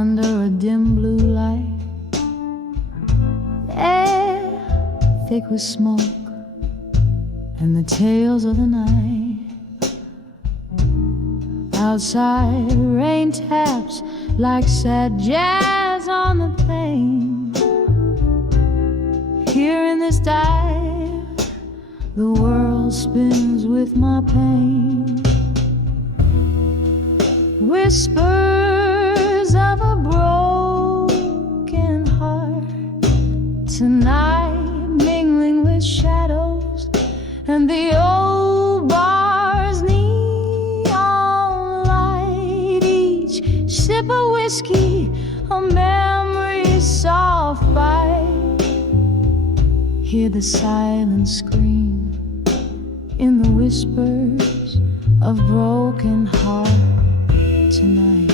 under a dim blue light, air thick with smoke and the tales of the night. Outside, rain taps like sad jazz on the plain. Here in this dive, the world spins with my pain. Whispers of a broken heart tonight, mingling with shadows and the old bar's neon light. Each sip of whiskey, a memory's soft bite. Hear the silence scream in the whispers of broken heart tonight.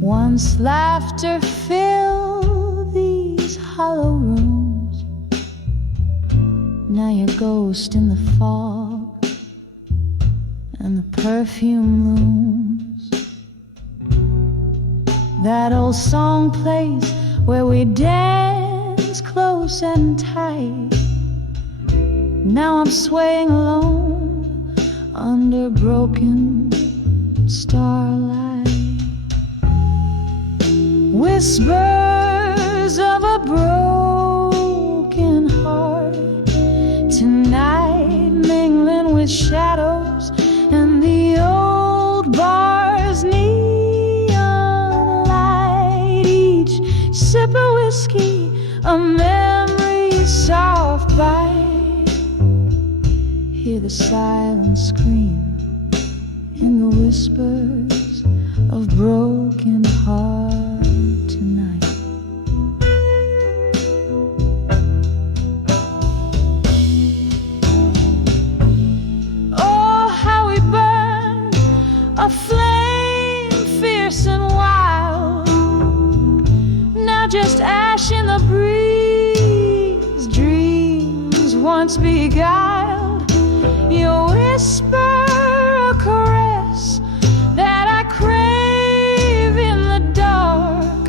Once laughter filled these hollow rooms, now you're a ghost in the fog and the perfume looms. That old song plays where we dance close and tight. Now I'm swaying alone under broken starlight. Whispers of a broken heart tonight, mingling with shadows and the old bar's neon light. Each sip of whiskey, a memory's soft bite. Hear the silence scream in the whispers of broken heart tonight. Oh, how we burn, a flame fierce and wild. Now just ash in the breeze, dreams once beguiled. Your whisper, a caress that I crave in the dark,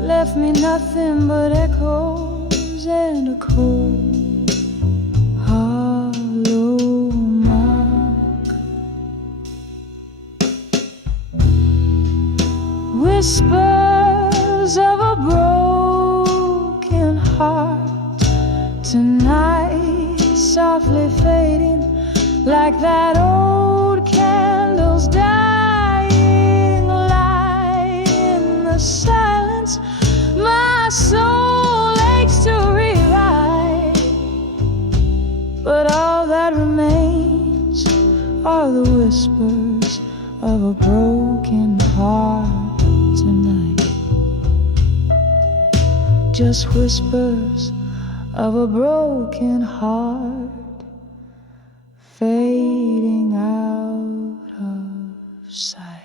left me nothing but echoes and a cold, hollow mark. Whispers of a broken heart tonight, softly fading like that old candle's dying light. In the silence, my soul aches to rewrite, but all that remains are the whispers of a broken heart tonight. Just whispers of a broken heart fading out of sight.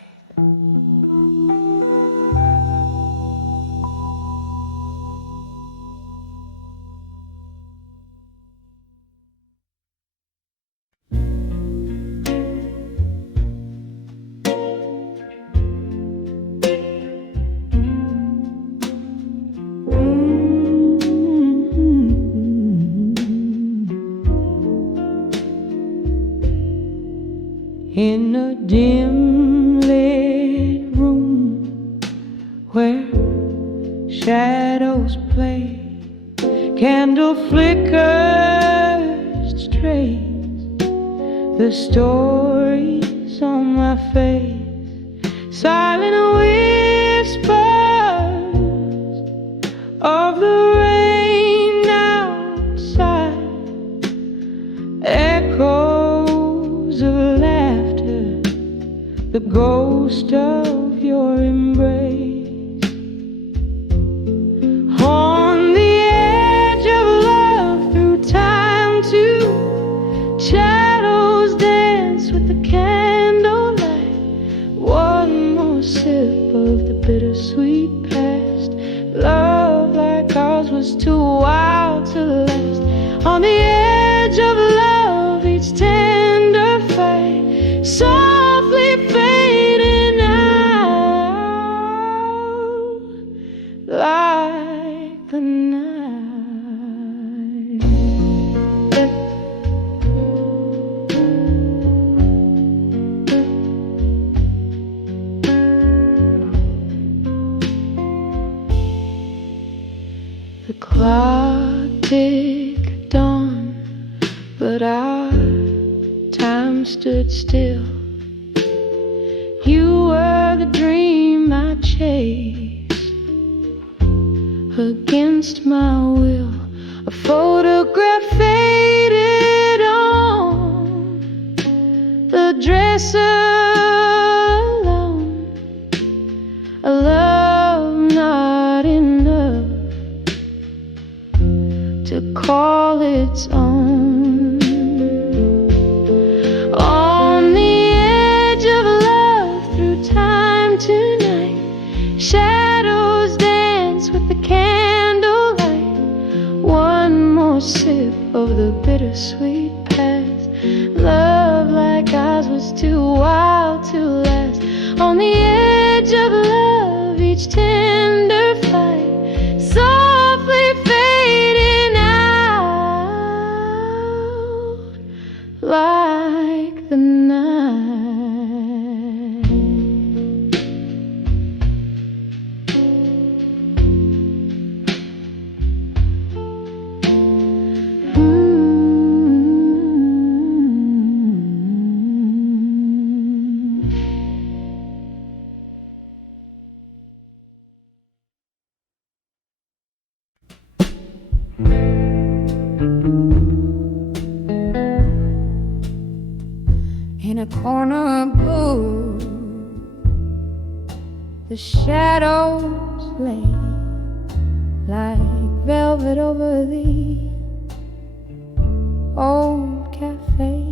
In a dim lit room where shadows play, candle flickers trace the stories on my face, silent whispers of the rain outside, echoes of laughter, the ghost of your embrace. On the edge of love, through time to shadows dance with the candlelight. One more sip of the bittersweet past. Love like ours was too wild to last. On the edge of love, but our time stood still. You were the dream I chased against my will. A photograph faded on the dresser alone. A love not enough to call its own. On the edge of love through time tonight, shadows dance with the candlelight. One more sip of the bittersweet past. Love like ours was too wild to last. On the edge of love, each tender fight softly fading out like the night. In a corner blue, the shadows lay like velvet over the old cafe.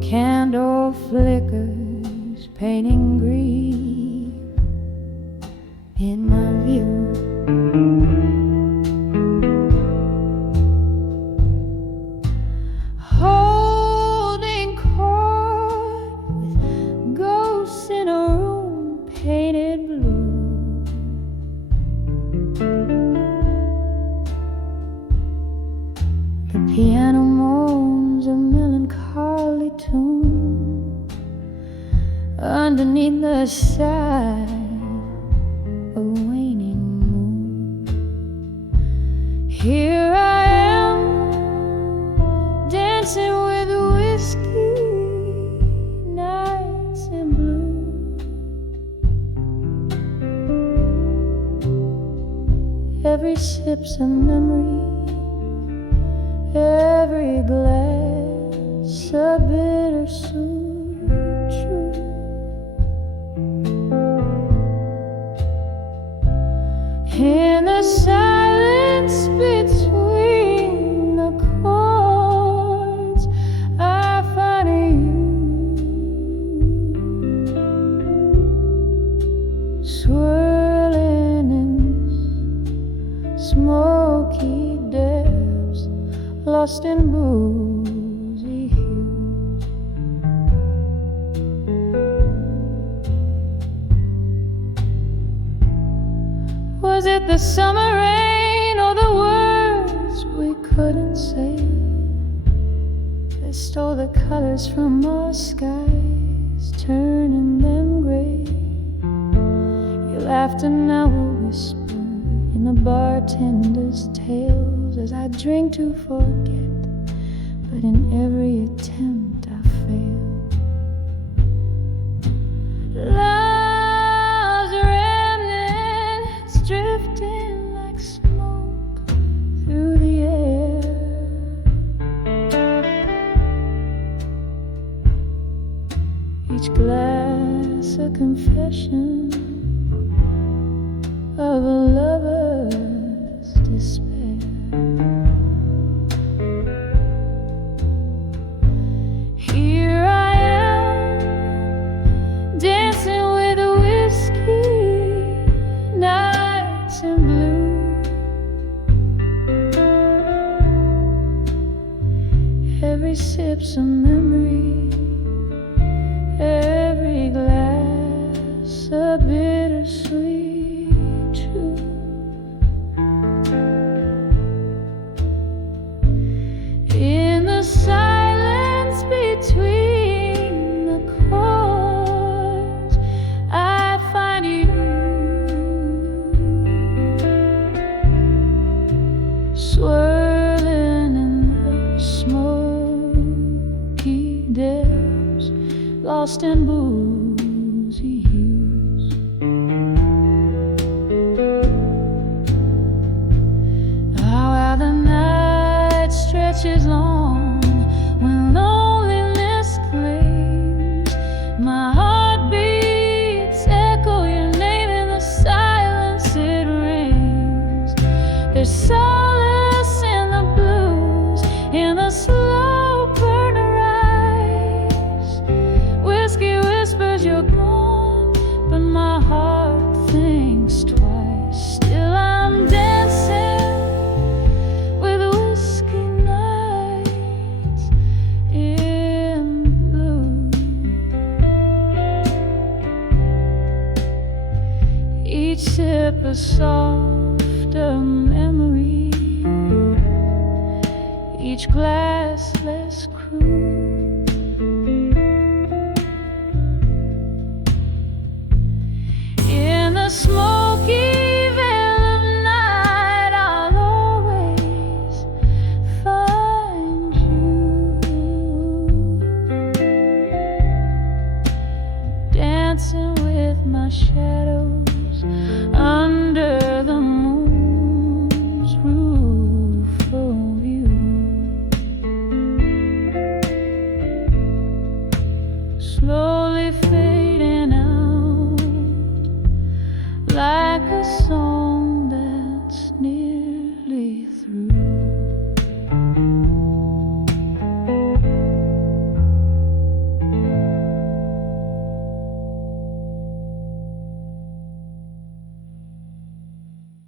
Candle flickers painting grief in my view. Holding court with ghosts in a room painted blue. The piano moans a melancholy tune underneath the side of a waning moon. Here I am, dancing with whiskey, nights in blue. Every sip's a memory, every glass a bittersweet truth. In the silence between the chords, I find you swirling in smoky depths, lost in boozy hues. Was it the summer rain or the words we couldn't say that stole the colors from our skies, turning them gray? Your laughter now a whisper in the bartender's tales as I drink to forget, but in every attempt I fail. Love's remnants drifting like smoke through the air. Each glass a confession of a lover's despair. Here I am, dancing with whiskey, nights in blue. Every sip's a memory, every glass a bittersweet truth. In the silence between the chords, I find you swirling in the lost in boozy hues. While the night stretches long, when loneliness claims my heartbeats echo your name in the silence it rings. There's solace in the blues, in the slow burner eyes. Whiskey whispers you're gone, but my heart thinks twice. Still I'm dancing with whiskey nights in blue. Each sip a softer memory, each glass less cruel. In the smoke